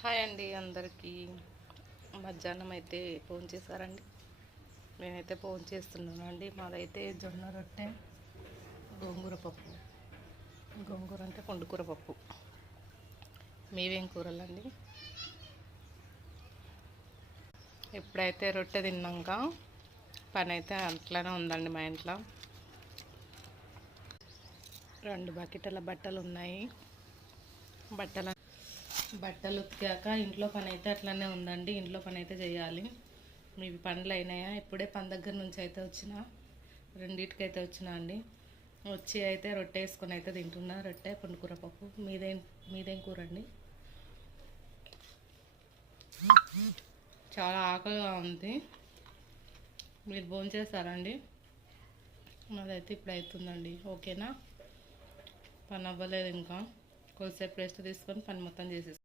Hi అండి అందరికీ. మధ్యాహ్నం అయితే ఫోన్ చేశారండి. నేనైతే ఫోన్ చేస్తున్నాను అండి మాదైతే జొన్న రొట్టె గోంగూర పప్పు. గోంగూర అంటే కొండుకూర పప్పు. మీవేం కూరలండి? ఎప్పుడైతే రొట్టె తిన్నాక పని అయితే అట్లనే ఉందండి మా ఇంట్లో. రెండు బకెట్ల బట్టలు ఉన్నాయి బట్టల బట్టలు ఉతికాక ఇంట్లో పని అయితే అట్లనే ఉందండి. ఇంట్లో పని అయితే చేయాలి. మీ పనులు అయినాయా? ఇప్పుడే పని దగ్గర నుంచి అయితే వచ్చిన. రెండింటికి అయితే వచ్చిన అండి. వచ్చి అయితే రొట్టె వేసుకొని అయితే తింటున్నా. రొట్టె పండుకూర పప్పు. మీదేం మీదేం కూర అండి చాలా ఆకలిగా ఉంది. మీరు భోంచేస్తారండి మాదైతే ఇప్పుడు అవుతుందండి ఓకేనా? పని అవ్వలేదు ఇంకా. కొద్దిసేపు రెస్ట్ తీసుకొని పని మొత్తం చేసేస్తాను